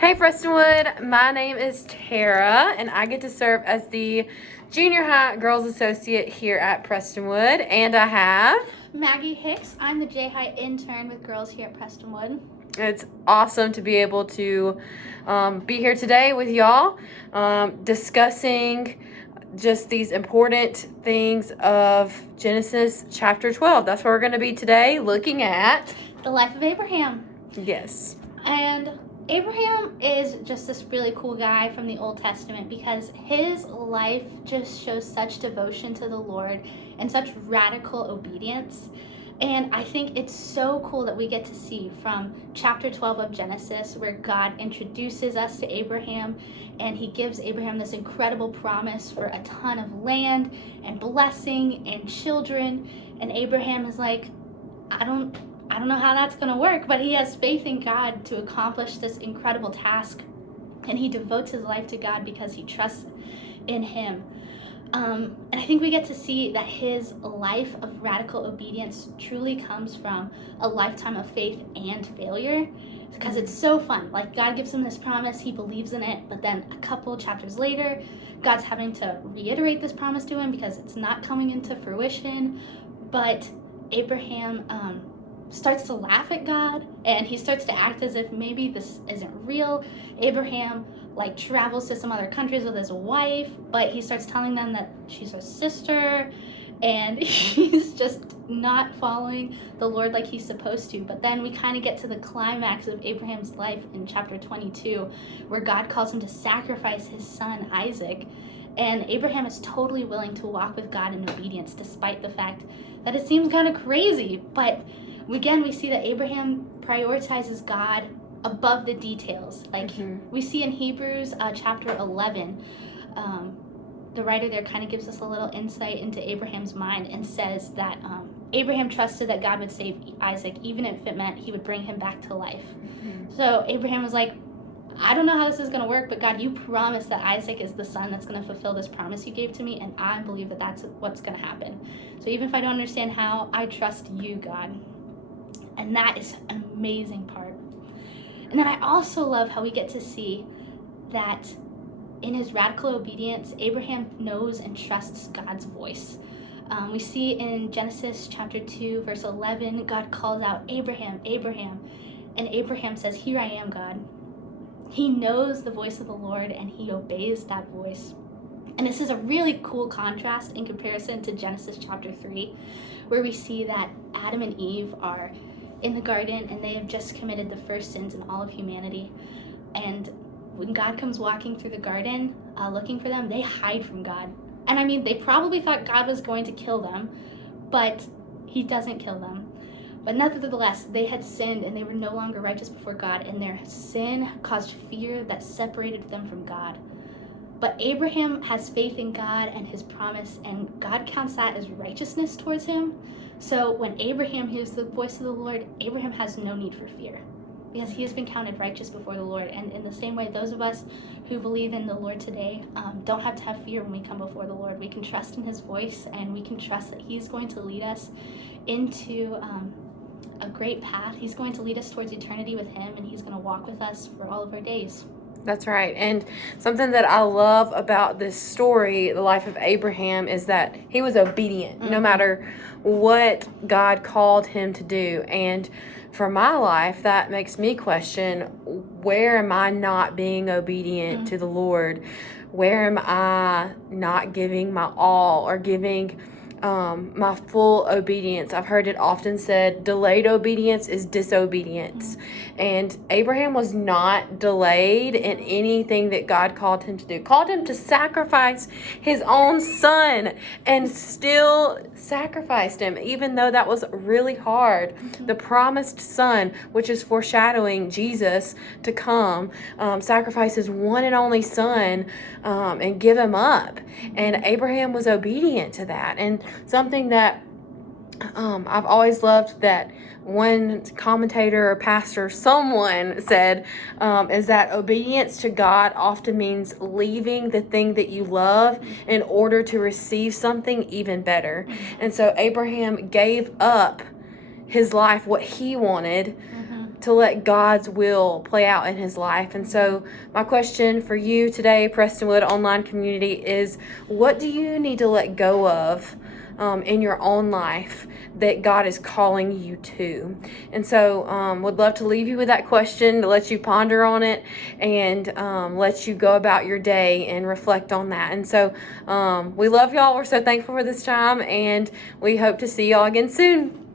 Hey Prestonwood, my name is Tara and I get to serve as the Junior High Girls Associate here at Prestonwood, and I have Maggie Hicks. I'm the J-High intern with girls here at Prestonwood. It's awesome to be able to be here today with y'all discussing just these important things of Genesis chapter 12. That's where we're going to be today, looking at the life of Abraham. Yes. And Abraham is just this really cool guy from the Old Testament because his life just shows such devotion to the Lord and such radical obedience. And I think it's so cool that we get to see from chapter 12 of Genesis where God introduces us to Abraham and he gives Abraham this incredible promise for a ton of land and blessing and children. And Abraham is like, I don't know how that's going to work, but he has faith in God to accomplish this incredible task. And he devotes his life to God because he trusts in him. And I think we get to see that his life of radical obedience truly comes from a lifetime of faith and failure, because it's so fun. Like, God gives him this promise, he believes in it, but then a couple chapters later, God's having to reiterate this promise to him because it's not coming into fruition. But Abraham starts to laugh at God, and he starts to act as if maybe this isn't real. Abraham travels to some other countries with his wife, but he starts telling them that she's his sister, and he's just not following the Lord like he's supposed to. But then we kind of get to the climax of Abraham's life in chapter 22, where God calls him to sacrifice his son Isaac, and Abraham is totally willing to walk with God in obedience despite the fact that it seems kind of crazy. But again, we see that Abraham prioritizes God above the details. We see in Hebrews chapter 11, the writer there kind of gives us a little insight into Abraham's mind and says that Abraham trusted that God would save Isaac, even if it meant he would bring him back to life. So Abraham was like, I don't know how this is going to work, but God, you promised that Isaac is the son that's going to fulfill this promise you gave to me, and I believe that that's what's going to happen. So even if I don't understand how, I trust you, God. And that is an amazing part. And then I also love how we get to see that in his radical obedience, Abraham knows and trusts God's voice. We see in Genesis chapter 2, verse 11, God calls out, Abraham, Abraham. And Abraham says, here I am, God. He knows the voice of the Lord and he obeys that voice. And this is a really cool contrast in comparison to Genesis chapter 3, where we see that Adam and Eve are in the garden and they have just committed the first sins in all of humanity. And when God comes walking through the garden looking for them, they hide from God. And I mean, they probably thought God was going to kill them, but he doesn't kill them. But nevertheless, they had sinned and they were no longer righteous before God, and their sin caused fear that separated them from God. But Abraham has faith in God and his promise, and God counts that as righteousness towards him. So when Abraham hears the voice of the Lord, Abraham has no need for fear because he has been counted righteous before the Lord. And in the same way, those of us who believe in the Lord today don't have to have fear when we come before the Lord. We can trust in his voice, and we can trust that he's going to lead us into a great path. He's going to lead us towards eternity with him, and he's going to walk with us for all of our days. That's right. And something that I love about this story, the life of Abraham, is that he was obedient no matter what God called him to do. And for my life, that makes me question, where am I not being obedient to the Lord? Where am I not giving my all or giving my full obedience? I've heard it often said, delayed obedience is disobedience. And Abraham was not delayed in anything that God called him to do. Called him to sacrifice his own son, and still sacrificed him, even though that was really hard. The promised son, which is foreshadowing Jesus to come, sacrifice his one and only son and give him up. And Abraham was obedient to that. And something that I've always loved that one commentator or pastor, someone said, is that obedience to God often means leaving the thing that you love in order to receive something even better. And so Abraham gave up his life, what he wanted, to let God's will play out in his life. And so my question for you today, Prestonwood Online Community, is what do you need to let go of in your own life that God is calling you to? And so would love to leave you with that question, to let you ponder on it and let you go about your day and reflect on that. And so we love y'all. We're so thankful for this time, and we hope to see y'all again soon.